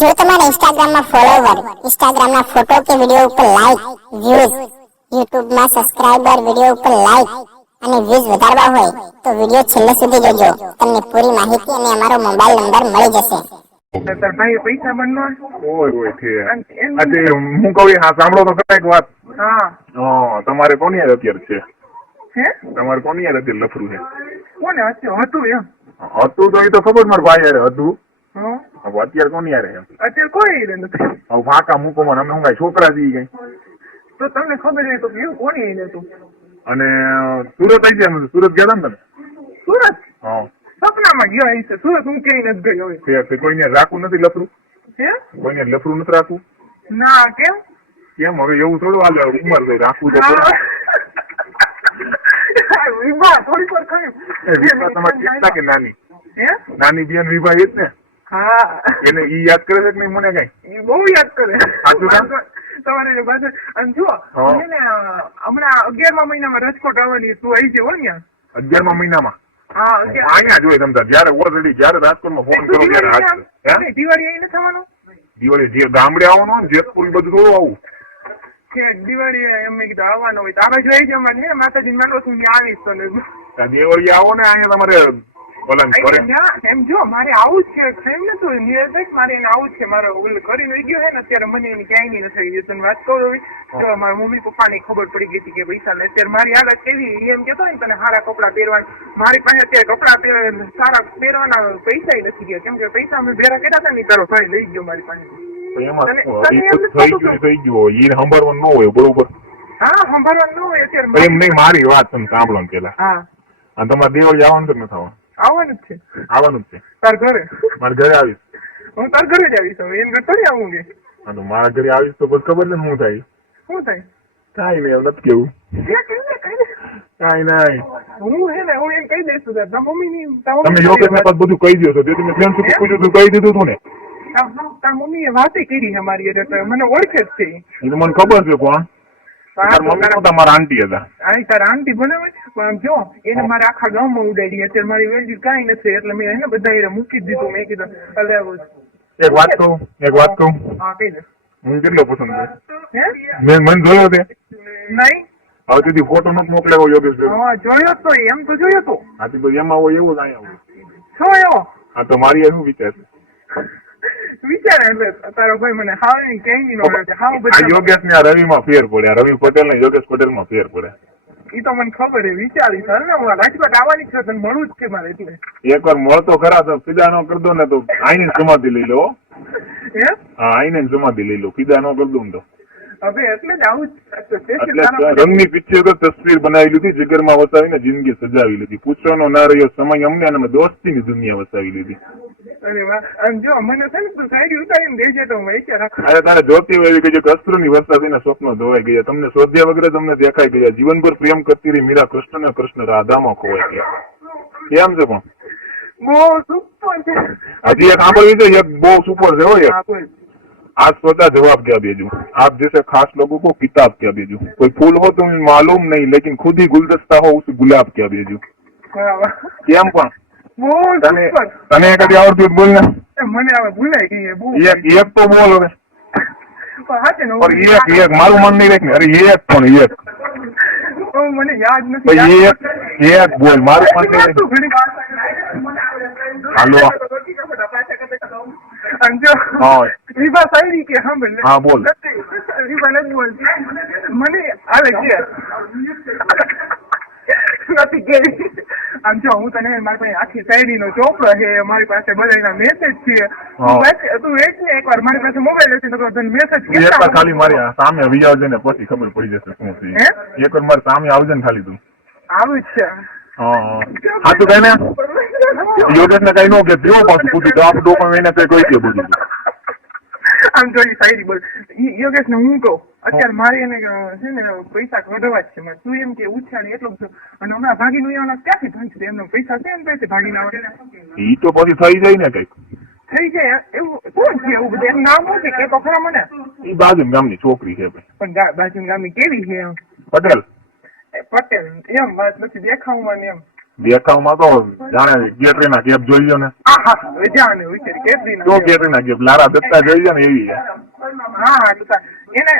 જો તમારા ઇન્સ્ટાગ્રામમાં ફોલોવર ઇન્સ્ટાગ્રામના ફોટો કે વીડિયો ઉપર લાઈક વ્યૂઝ યુટ્યુબમાં સબસ્ક્રાઇબર વીડિયો ઉપર લાઈક અને વ્યૂઝ વધારવા હોય તો વીડિયો છેલ્લે સુધી જોજો. તમને પૂરી માહિતી અને અમારો મોબાઈલ નંબર મળી જશે. પૈસા ઓય ઓય છે હું કહું હા સાંભળો તો કંઈક વાત. હા. તમારે કોની યાર અત્યારે છે? હે? તમારે કોની યાર અત્યારે લફરું છે? કોને? હતું હતું એમ. હતું તો એ તો ખબર મારા ભાઈ યાર હતું? હવે અત્યારે કોની યાર અત્યારે કોઈ ઈ નથી. હવે ફાંકા મૂકો મને અમે હું છોકરા છીએ ગઈ તો તમને ખબર નહીં તો એવું કોની ઈ નતું અને સુરત આવી ગયા સુરત ગયા તમે? સુરત? હા. સપનામાં ગયો હશે સુરત હું ક્યાંય નથી ગયો હોય તે- તે કોઈને રાખવું નથી લફરું? કોઈને લફરું નથી રાખવું? ના કેમ? કેમ? હવે એવું થોડું હાલે ઉંમર થઈ રાખવું તો વિભા થોડી પર કહ્યું. વિભા તમારી કેટલા કે નાની? નાની બેન વિભા એ જ ને? હા. એને ઈ યાદ કરે છે કે નહીં? મને કઈ? ઈ બહુ યાદ કરે. તમારે પાસે અને જુઓ ને હમણાં અગિયારમા મહિનામાં રાજકોટ આવવાની તું આવી જવો ત્યાં. અગિયારમા મહિનામાં? હા અહીંયા જોઈ તમતાર જયારે ઓલરેડી જયારે રાજકોટમાં ફોન કરો ત્યારે દિવાળી આવી નથી થવાનું દિવાળી જે ગામડે આવવાનું હોય ને જેતપુર બધું થોડું આવું. કે દિવાળી એમ કીધું આવવાનું હોય. તારે મને હે માતાજી માનો છું આવીશ તો દિવાળી આવો ને અહીંયા તમારે કરે એમ જો મારે આવું જ છે એમ નતું નિર્દેશ મારે એને આવું છે મારો ઓલું કરીને વહી ગયો હે ને અત્યારે મને એની ક્યાંય નહીં નથી ગયું. તને વાત કહું તો મારા મમ્મી પપ્પાને ખબર પડી ગઈ હતી કે પૈસા ને અત્યારે મારી હાલત કેવી એમ કેતો ને તને સારા કપડાં પહેરવા મારી પાસે અત્યારે કપડાં સારા પહેરવાના પૈસા નથી ગયા. કેમ કે પૈસા અમે ભેરા કર્યા હતા ને તારો ભાઈ લઈ ગયો મારી પાસે. થઈ થઈ સંભાળવાનું ન હોય બરોબર. હા સંભાળવાનું ન હોય અત્યારે એમ મારી- નહીં મારી વાત તમે સાંભળો ને પેલા. હા. અને તમારે દિવાળી આવવાનું તો નથી આવવાનું આવવાનું જ છે. આવવાનું જ છે. તાર ઘરે? મારા ઘરે આવીશ. હું તાર ઘરે જ આવીશ હવે. એને ઘર થોડી આવું કે? હા તો મારા ઘરે આવીશ તો પછી ખબર ને શું થાય. શું થાય? કાંઈ નહીં એવું નથી કેવું. કાંઈ નહીં હું હે ને હું એમ કહી દઈશ તાર. તાર મમ્મી ની તમે યોગેશ ને બધું કહી દો છો તે તમે ફ્રેન્ડ સુધી પૂછ્યું હતું કહી દીધું ને. તાર મમ્મી એ વાતે કરી છે મારી એટલે મને ઓળખે જ છે. તો મને ખબર છે કોણ હા, તારા મમ્મી તારા- મારા આંટી હતા. આ તારા આંટી બનાવે પણ આમ જો એને મારા આખા ગામમાં ઉડાડી. અત્યારે મારી વેલ્યુ કાંઈ નથી એટલે મેં એને બધા એને મૂકી દીધું. મેં કીધું એટલે એક વાત કહું એક વાત કહું. હા કહી દે. હું કેટલો પસંદ કરું? મેં મને જોયો તે. નહીં? હવે સુધી ફોટો નથી મોકલ્યો યોગેશ હા જોયો તો એમ તો જોયો તો. એમાં હોય એવો જ અહીંયા છો એવો હા તો મારી શું વિચાર છે? વિચાર એટલે તારો ભાઈ મને હાવ નહીં ક્યાંય નહીં નોડે હાવ બધા યોગેશ ને આ રવિમાં ફેર પડે રવિ પટેલ ને યોગેશ પટેલમાં ફેર પડે ઈ તો મને ખબર છે વિચારી સર ને હું રાજકોટ આવવાની છે તને મળવું જ છે મારે એટલે એક વાર મળતો ખરા તો ફિદા નો કરી દો ને તો આઈને સમાધિ લઈ લો હો. હે આઈને સમાધિ લઈ લો ફિદા નો કરી દઉં તો હવે એટલે જ આવું કે રંગની પિક્ચર તો તસવીર બનાવી લીધી જગરમાં વસાવીને જિંદગી સજાવી લીધી. પૂછવાનો ના રહ્યો સમય અમને અને દોસ્તીની દુનિયા વસાવી લીધી. અરે વાહ. આમ જો મને છે ને સાઈડ ઉતારીને દેજે તો હું વિચાર અરે તારે જોતી હોય એવી કે જે કસ્તુરની વર્ષા થઈને સ્વપ્નો ધોવાઈ ગયા. તમને શોધ્યા વગર તમને દેખાઈ ગયા. જીવનભર પ્રેમ કરતી રહી મીરા કૃષ્ણ ને કૃષ્ણ રાધામાં ખોવાઈ ગયા. કેમ છે પણ? બહુ સુપર છે. હજી એક સાંભળ્યું છે એક બહુ સુપર છે હો એક. હા બોલ आज स्वतः जवाब क्या भेजूं आप जैसे खास लोगों को किताब क्या भेजूं कोई फूल हो तो मुझे मालूम नहीं लेकिन खुद ही गुलदस्ता हो उस गुलाब क्या भेजूं બરાબર કેમ પણ બહુ તને સુપર તને કદી આવડતું હોય તો બોલ ને એ મને હવે ભૂલાઈ ગઈ એ બહુ એક એક તો બોલ હવે પણ હાચે ને હું- પણ એક એક મારું મન નહીં રાખ ને અરે એક પણ એક હું મને યાદ નથી પછી યાદ એક એક બોલ મારું મન નહીં તું રાખ ઘડી હાલો. અને જો હા. રીબા સાયરી કે સાંભળ હા, બોલ. રીવા નથી બોલતી. મને હાલે કે નથી કેવી આમ જો હું તને મારી પાસે આખી શાયરીનો ચોપડો છે મારી પાસે બધાના મેસેજ છે. તું એક વાંચ- ને એકવાર. મારી પાસે મોબાઈલ હશે તો તને મેસેજ તું એક ખાલી મારી સામે આવી આવજે ને પછી ખબર પડી જશે શું છે. એકવાર એક વાર મારી સામે આવજે ને ખાલી તું. આવું છે. હા તું કઈ ને. યોગેશ ને કઈ નો કે દેવો પાછું પૂછ્યું તો આપણે ડોકમાં એને કઈ કોઈ કે બધું. આમ જોઈ ઈ બોલ. ઈ યોગેશ ને હું કહું અત્યારે મારે એને છે ને પૈસા કઢવા જ છે. મારે તું એમ કે ઉછાળ એટલું બધું. અને હમણાં ભાગીને આવવાના ક્યાંથી ભાગશે એમનો પૈસા છે ને પૈસે ભાગીને આવે ઈ તો પછી થઈ જાય ને કંઈક. થઈ જાય એવું કોણ છે એવું બધું? એનું નામ શું છે? કે તો ખરા મને? ઈ બાજુ ગામની છોકરી છે પણ બાજુ ગામની કેવી છે એમ? પટેલ. પટેલ એમ વાત નથી દેખાવમાં ને એમ. દેખાવમાં તો જાણે કેટરીના કેપ જોઈ લો ને કેટરીના કેપ લારા દત્તા જોઈ લો ને એવી હા હા એને